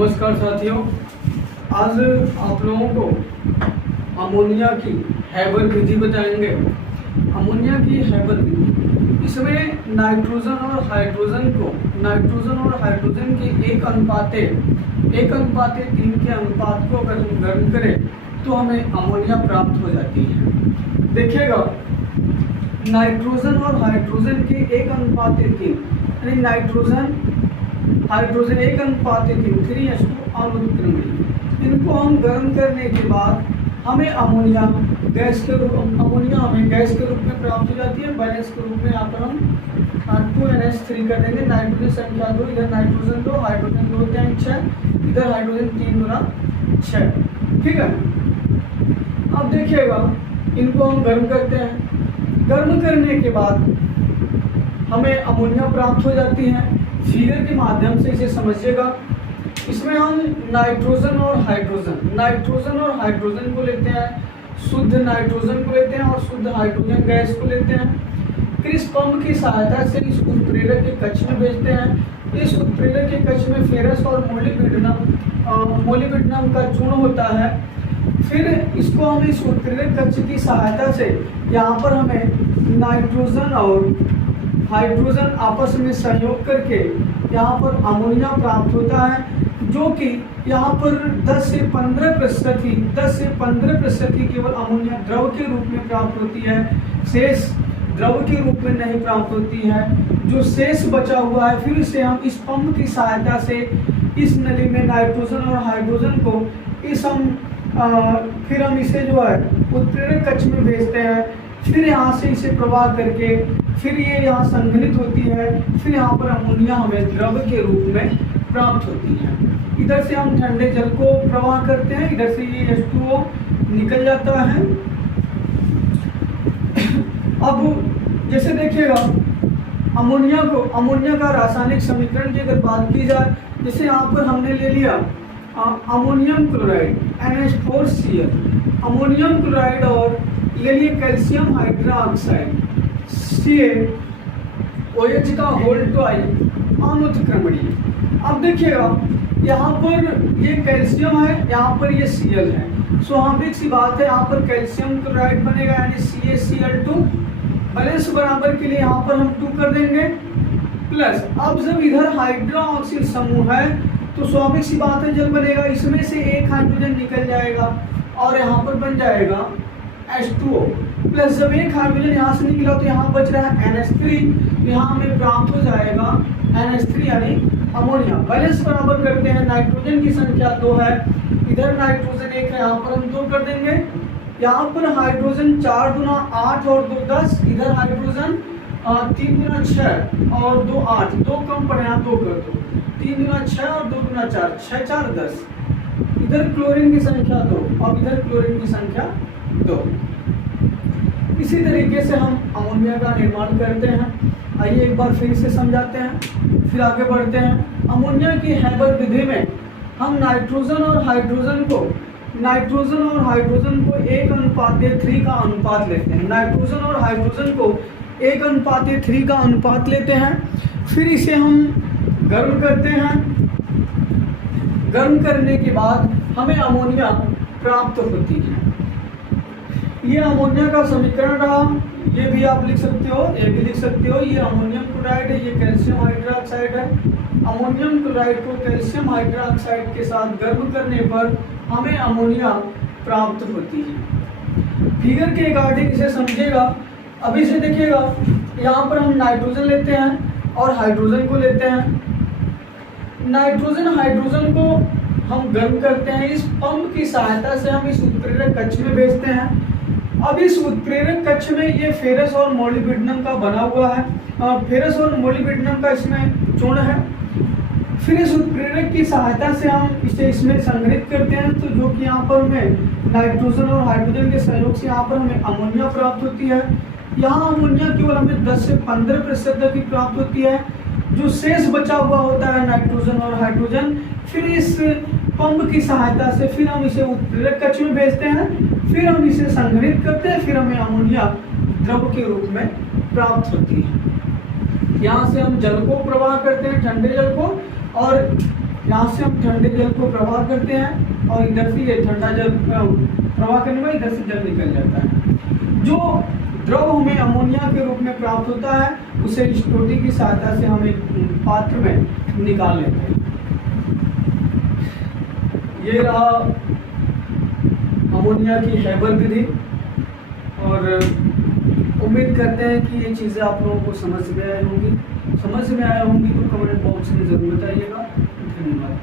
नमस्कार साथियों, आज आप लोगों को अमोनिया की हैबर विधि बताएंगे। अमोनिया की हैबर विधि, इसमें नाइट्रोजन और हाइड्रोजन के एक अनुपाते 3 के अनुपात को अगर हम ग्रहण करें तो हमें अमोनिया प्राप्त हो जाती है। देखिएगा, नाइट्रोजन और हाइड्रोजन के एक अनुपाते 3, यानी हाइड्रोजन 1:3 3:2 अनुत्क्रमणीय। इनको हम गर्म करने के बाद हमें अमोनिया हमें गैस के रूप में प्राप्त हो जाती है। बैलेंस के रूप में यहाँ पर हम 2NH3 कर देंगे। नाइट्रोजन संख्या 2, इधर नाइट्रोजन 2, हाइड्रोजन 2 3 6, इधर हाइड्रोजन 3 गुना 6। ठीक है, अब देखिएगा, इनको हम गर्म करते हैं। गर्म करने के बाद हमें अमोनिया प्राप्त हो जाती है। फिगर के माध्यम से इसे समझिएगा। इसमें हम नाइट्रोजन और हाइड्रोजन को लेते हैं, शुद्ध नाइट्रोजन को लेते हैं और शुद्ध हाइड्रोजन गैस को लेते हैं। फिर इस पंप की सहायता से इस उत्प्रेरक के कक्ष में भेजते हैं। इस उत्प्रेरक के कक्ष में फेरस और मोलिब्डेनम का चूर्ण होता है। फिर इसको हम इस उत्प्रेरक कक्ष की सहायता से यहाँ पर हमें नाइट्रोजन और हाइड्रोजन आपस में संयोग करके यहाँ पर अमोनिया प्राप्त होता है, जो कि यहाँ पर 10 से 15% ही केवल अमोनिया द्रव के रूप में प्राप्त होती है। शेष द्रव के रूप में नहीं प्राप्त होती है। जो शेष बचा हुआ है, फिर से हम इस पंप की सहायता से इस नली में नाइट्रोजन और हाइड्रोजन को फिर हम इसे जो है उत्प्रेरक कक्ष में भेजते हैं। फिर यहाँ से इसे प्रवाह करके फिर ये यहाँ संघनित होती है। फिर यहाँ पर अमोनिया हमें द्रव के रूप में प्राप्त होती है। इधर से हम ठंडे जल को प्रवाह करते हैं, इधर से ये H2O निकल जाता है। अब जैसे देखिएगा, अमोनिया का रासायनिक समीकरण की अगर बात की जाए, जैसे यहाँ पर हमने ले लिया ammonium chloride NH4Cl, ammonium chloride और ले लिए कैल्शियम हाइड्रोक्साइड CaOH का होल ट्वाइस अनुत्क्रमणीय। अब देखिएगा, यहाँ पर ये कैल्शियम है, यहाँ पर ये Cl है। स्वाभाविक सी बात है, यहाँ पर कैल्शियम क्लोराइड बनेगा, यानी CaCl2। बैलेंस बराबर के लिए यहाँ पर हम 2 कर देंगे प्लस। अब जब इधर हाइड्रोक्सिल समूह है तो स्वाभाविक सी बात है, जल बनेगा, इसमें से एक हाइड्रोजन निकल जाएगा और यहाँ पर बन जाएगा H2O प्लस। जब एक हाइड्रोजन यहाँ से निकला तो यहाँ बच रहा है NH3, यहाँ हमें प्राप्त हो जाएगा NH3 यानी अमोनिया। बैलेंस बराबर करते हैं, नाइट्रोजन की संख्या 2 है, इधर नाइट्रोजन 1 है, यहाँ पर हम 2 कर देंगे। यहाँ पर हाइड्रोजन 4 गुना 8 और 2 10, इधर हाइड्रोजन 3 गुना 6 और 2 8, 2 कम पड़े, यहाँ 2 कर दो, 3 गुना 6 और 2 गुना 4, 6 4 10। इधर क्लोरीन की संख्या 2 और इधर क्लोरीन की संख्या 2। इसी तरीके से हम अमोनिया का निर्माण करते हैं। आइए एक बार फिर से समझाते हैं, फिर आगे बढ़ते हैं। अमोनिया की हैबर विधि में हम नाइट्रोजन और हाइड्रोजन को 1:3 का अनुपात लेते हैं। नाइट्रोजन और हाइड्रोजन को 1:3 का अनुपात लेते हैं। फिर इसे हम गर्म करते हैं। गर्म करने के बाद हमें अमोनिया प्राप्त होती है। ये अमोनिया का समीकरण रहा, ये भी आप लिख सकते हो, ये भी लिख सकते हो। ये अमोनियम क्लोराइड है, ये कैल्शियम हाइड्रोक्साइड है। अमोनियम क्लोराइड को कैल्शियम हाइड्रोक्साइड के साथ गर्म करने पर हमें अमोनिया प्राप्त होती है। फिगर के अकॉर्डिंग इसे समझिएगा। अभी से देखिएगा, यहाँ पर हम नाइट्रोजन लेते हैं और हाइड्रोजन को लेते हैं। नाइट्रोजन हाइड्रोजन को हम गर्म करते हैं, इस पंप की सहायता से हम इस उत्प्रेरक कक्ष में भेजते हैं। अब इस उत्प्रेरक कक्ष में ये फेरस और मोलिब्डेनम का बना हुआ है, फेरस और मोलिब्डेनम का इसमें चूर्ण है। फिर इस उत्प्रेरक की सहायता से हम इसे इसमें संग्रहित करते हैं, तो जो कि यहाँ पर हमें नाइट्रोजन और हाइड्रोजन के सहयोग से यहाँ पर हमें अमोनिया प्राप्त होती है। यहाँ अमोनिया केवल हमें 10 से 15% तक ही प्राप्त होती है। जो शेष बचा हुआ होता है नाइट्रोजन और हाइड्रोजन, फिर इस पंप की सहायता से फिर हम इसे उत्प्रेरक कक्ष में भेजते हैं। फिर हम इसे संग्रहित करते हैं, फिर हमें अमोनिया द्रव के रूप में प्राप्त होती है। यहाँ से हम जल को प्रवाह करते हैं, ठंडे जल को, और यहाँ से हम ठंडे जल को प्रवाह करते हैं और इधर से ये ठंडा जल प्रवाह करने में इधर से जल निकल जाता है। जो द्रव हमें अमोनिया के रूप में प्राप्त होता है उसे इस टोटी की सहायता से हम एक पात्र में निकाल लेते हैं। ये रहा अमोनिया की हैबर विधि, और उम्मीद करते हैं कि ये चीज़ें आप लोगों को समझ में आई होंगी। समझ में आया होंगी तो कमेंट बॉक्स में ज़रूर बताइएगा। धन्यवाद।